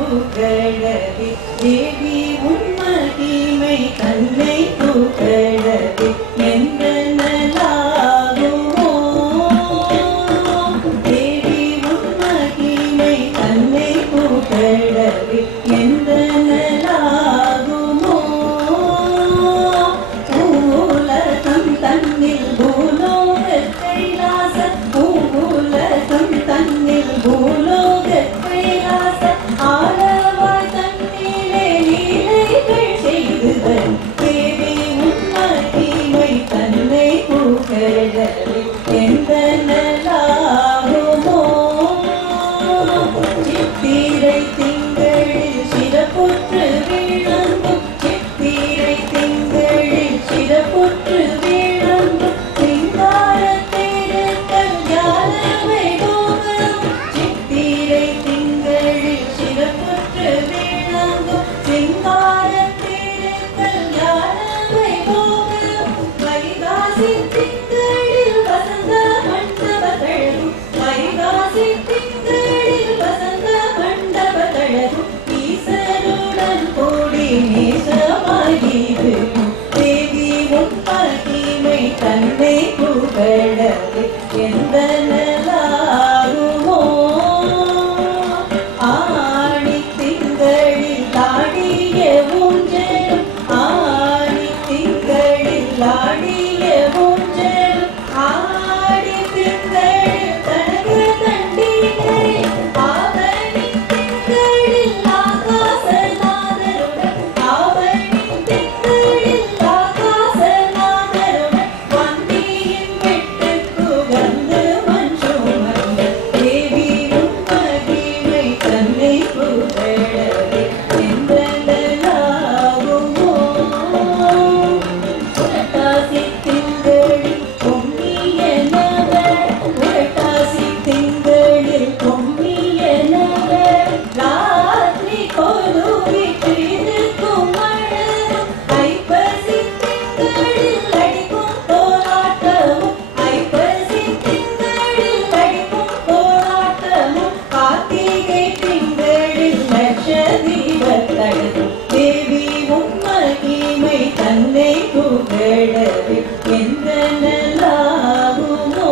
புகழவே தேவி உன்மகிமை தன்னை புகழவே எந்த நலாகுமோ தேவி உன்மகிமை தன்னை புகழவே எந்த நலாகுமோ பூலகம் தன்னில் பூலோக கைலாச பூலகம் தன்னில் பூலோக கைலாச ஆளவாய் தன்னிலே லீலைகள் செய்துவர் தேவி உன்மகிமை தன்னை புகழவே எந்த நலாகுமோ சித்திரை திங்களில் சிறப்புற்று விளங்கும் சித்திரை திங்களில் சிறப்புற்று விளங்கும் சிங்கார திருக்கல் ஞானவை போகும் சித்திரை திங்களில் சிறப்புற்று விளங்கும் சிங்கார திருக்கல் ஞானவை போகும் வைகாசி திங்களில் வசந்த மண்டபத்தழகும் வைகாசி திங்களில் வசந்த மண்டபத்தழகும் ஈசருடன் கூடி நேசமாகியிருக்கும் தேவி உன்மகிமை தன்னை புகழவே எந்த நலாகுமோ ஆடி திங்களில் ஆடிய ஊஞ்சலும் ஆடி திங்களில் ஆடிய ஊஞ்சலும் ஆடி திங்களில் தனக்கு தண்டிகை ஆவணி திங்களில் ஆகாசநாதருடன் ஆவணி திங்களில் ஆகாசநாதருடன் வந்தியின் வெட்டு புகழ்ந்து மஞ்சுமந்த தேவி உன்மகிமை தன்னை புகழவே எந்த நலாகுமோ புரட்டாசி திங்களில் பொன்னியனவர் புரட்டாசி திங்களில் பொன்னியனவர் ராத்திரி கொலுவிற்றிருக்கும் அழகும் ஐப்பசி திங்களில் அடிக்கும் போராட்டமும் ஐப்பசி திங்களில் அடிக்கும் போராட்டமும் கார்த்திகை திங்களில் லட்சதீபத்தழகும் தேவி உன்மகிமை தன்னை புகழவே எந்த நலாகுமோ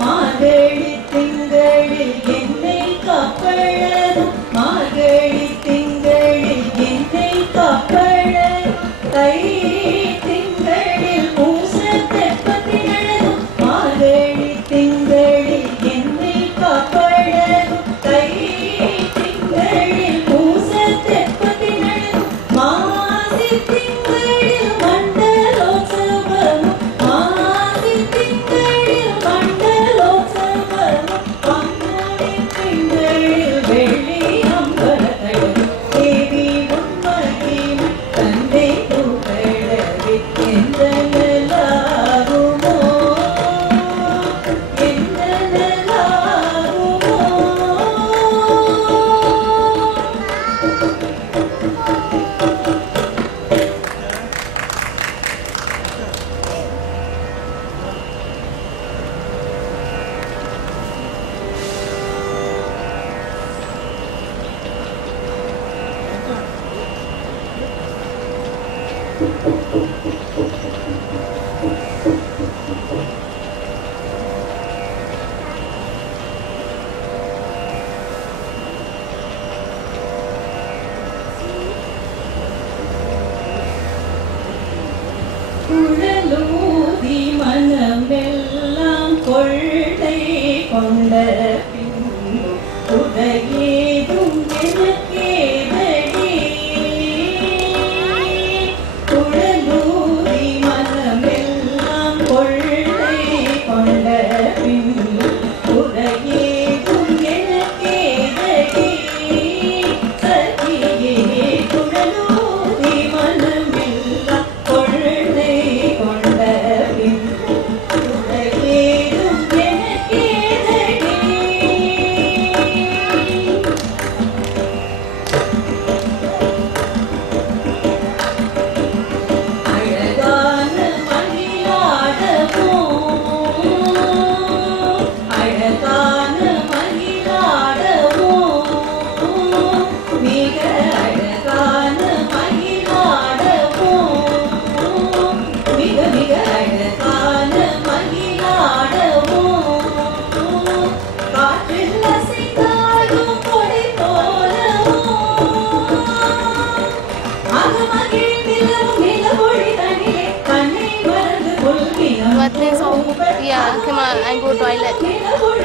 மார்கழி திங்களில் என்னை காப்பழகும் மார்கழி திங்களில் என்னை காப்பழகும் தை திங்களில் பூச தெப்பத்தினழகும் மார்கழி திங்களில் என்னை காப்பழகும் தை திங்களில் go toilet.